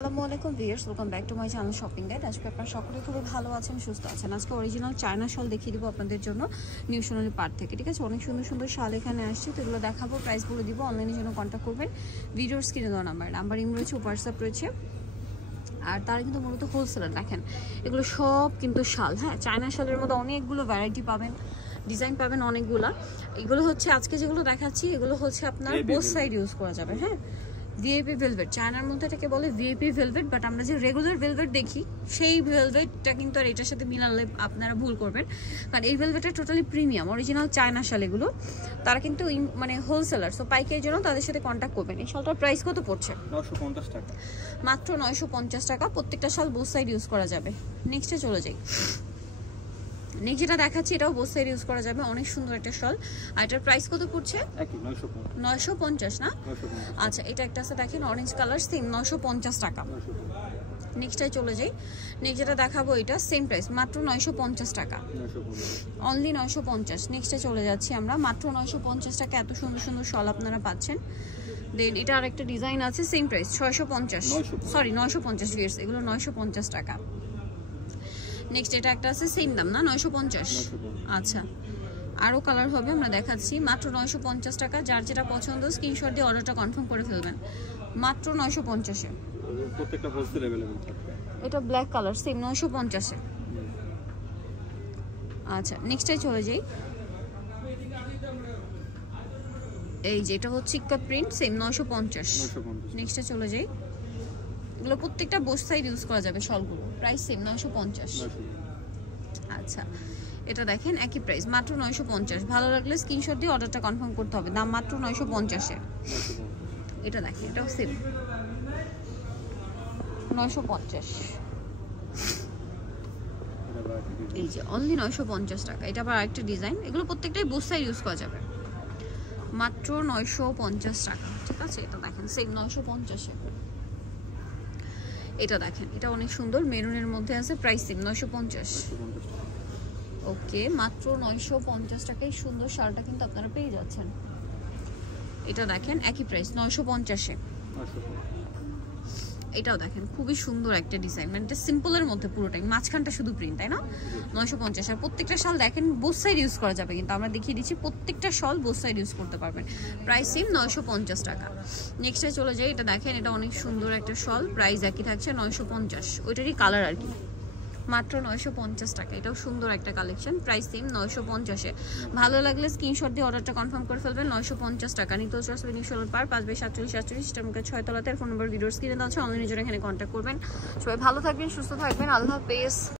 আসসালামু আলাইকুম viewers, welcome back to my channel shopping guide. আজকে আপনারা সকলে খুবই ভালো আছেন, সুস্থ আছেন। আজকে অরিজিনাল চায়না শাল দেখিয়ে দিব আপনাদের জন্য নিউ সোনালী পার্ট থেকে। ঠিক আছে, অনেক সুন্দর সুন্দর শাল এখানে আসছে, তো এগুলো দেখাবো, প্রাইস বলে দিব। অনলাইনের জন্য কন্ট্যাক্ট করবেন ভিডিওর স্ক্রিনে দেওয়া নাম্বার ইম রয়েছে, হোয়াটসঅ্যাপ রয়েছে। আর তারা কিন্তু মূলত হোলসেলার। দেখেন এগুলো সব কিন্তু শাল, হ্যাঁ, চায়না শালের মধ্যে অনেকগুলো ভ্যারাইটি পাবেন, ডিজাইন পাবেন অনেকগুলা। এগুলো হচ্ছে আজকে যেগুলো দেখাচ্ছি, এগুলো হচ্ছে আপনার বোথ সাইড ইউজ করা যাবে। হ্যাঁ, ভিআইপি ভেলভেট, চায়নার মধ্যে এটাকে বলে ভিআইপি ভেলভেট, বাট আমরা যে রেগুলার ভেলভেট দেখি সেই ভেলভেটটা কিন্তু আর এটার সাথে মিলালে আপনারা ভুল করবেন, কারণ এই ভেলভেটটা টোটালি প্রিমিয়াম অরিজিনাল চায়না শাল। এগুলো তারা কিন্তু মানে হোলসেলার, সো পাইকারির জন্য তাদের সাথে কন্ট্যাক্ট করবেন। এই শালটার প্রাইস কত পড়ছে? 950 টাকা, মাত্র 950 টাকা। প্রত্যেকটা শাল বোথ সাইড ইউজ করা যাবে। নেক্সটে চলে যাই। নেক্সট যেটা দেখাচ্ছি এটাও বোথ সাইড ইউজ করা যাবে, অনেক সুন্দর একটা শাল। আর এটার প্রাইস কত পড়ছে? 950 না? আচ্ছা, এটা একটা আছে দেখেন অরেঞ্জ কালার, সেম 950 টাকা। নেক্সটটাই চলে যাই। নেক্সট যেটা দেখাবো এটা সেম প্রাইস, মাত্র 950 টাকা, অনলি 950। নেক্সটে চলে যাচ্ছি আমরা, মাত্র 950 টাকা এত সুন্দর সুন্দর শাল আপনারা পাচ্ছেন। দেন এটা আর একটা ডিজাইন আছে, সেম প্রাইস 650, সরি 950 ভিউয়ার্স, এগুলো 950 টাকা। নেক্সট এটা একটা আছে সেম দাম না, 950। আচ্ছা, আরও কালার হবে, আমরা দেখাচ্ছি। মাত্র 950 টাকা। যার যেটা পছন্দ স্ক্রিনশট দিয়ে অর্ডারটা কনফার্ম করে ফেলবেন, মাত্র 950-এ। প্রত্যেকটা হোলসেল अवेलेबल থাকবে। এটা ব্ল্যাক কালার, সেম 950-এ। আচ্ছা, নেক্সটে চলে যাই। এই যে এটা হচ্ছে ইক্কা প্রিন্ট, সেম 950। নেক্সটে চলে যাই। এগুলো প্রত্যেকটা বোথ সাইড ইউজ করা যাবে শালগুলো, প্রাইস সেম 950। আচ্ছা, এটা দেখেন একই প্রাইস, মাত্র 950। ভালো লাগলে স্ক্রিনশট দিয়ে অর্ডারটা কনফার্ম করতে হবে, দাম মাত্র 950-এ। এটা দেখেন এটাও সেম 950। এই যে অনলি 950 টাকা। এটা আবার আরেকটা ডিজাইন, এগুলো প্রত্যেকটাই বোথ সাইড ইউজ করা যাবে, মাত্র 950 টাকা। ঠিক আছে, এটা দেখেন সেম 950-এ। এটা দেখেন এটা অনেক সুন্দর, মেরুনের মধ্যে আছে, প্রাইস সেম 950। ওকে, মাত্র 950 টাকায় সুন্দর শালটা কিন্তু আপনারা পেয়ে যাচ্ছেন। এটা দেখেন একই প্রাইস 950-এ। এটাও দেখেন খুবই সুন্দর একটা ডিজাইন, মানে এটা সিম্পলের মধ্যে পুরোটাই, মাঝখানটা শুধু প্রিন্ট, তাই না? 950। আর প্রত্যেকটা শাল দেখেন বোথ সাইড ইউজ করা যাবে, কিন্তু আমরা দেখিয়ে দিচ্ছি প্রত্যেকটা শাল বোথ সাইড ইউজ করতে পারবেন, প্রাইস সেম 950 টাকা। নেক্সটে চলে যাই। এটা দেখেন এটা অনেক সুন্দর একটা শাল, প্রাইস একই থাকছে 950, ওইটারই কালার আর কি, মাত্র 950 টাকা। এটাও সুন্দর একটা কালেকশন, প্রাইস সেম 950-এ। ভালো লাগলে স্ক্রিনশট দিয়ে অর্ডারটা কনফার্ম করে ফেলবেন, 950 টাকা। নিতোষ রাসবিন নিউশোলার পার 5/47 সিস্টেমকে 6 তলাতে। ফোন নম্বর ভিডিওর স্ক্রিনে দেওয়া আছে, অনলাইনে জন্য এখানে কন্ট্যাক্ট করবেন। সবাই ভালো থাকবেন, সুস্থ থাকবেন, আল্লাহ হাফেজ।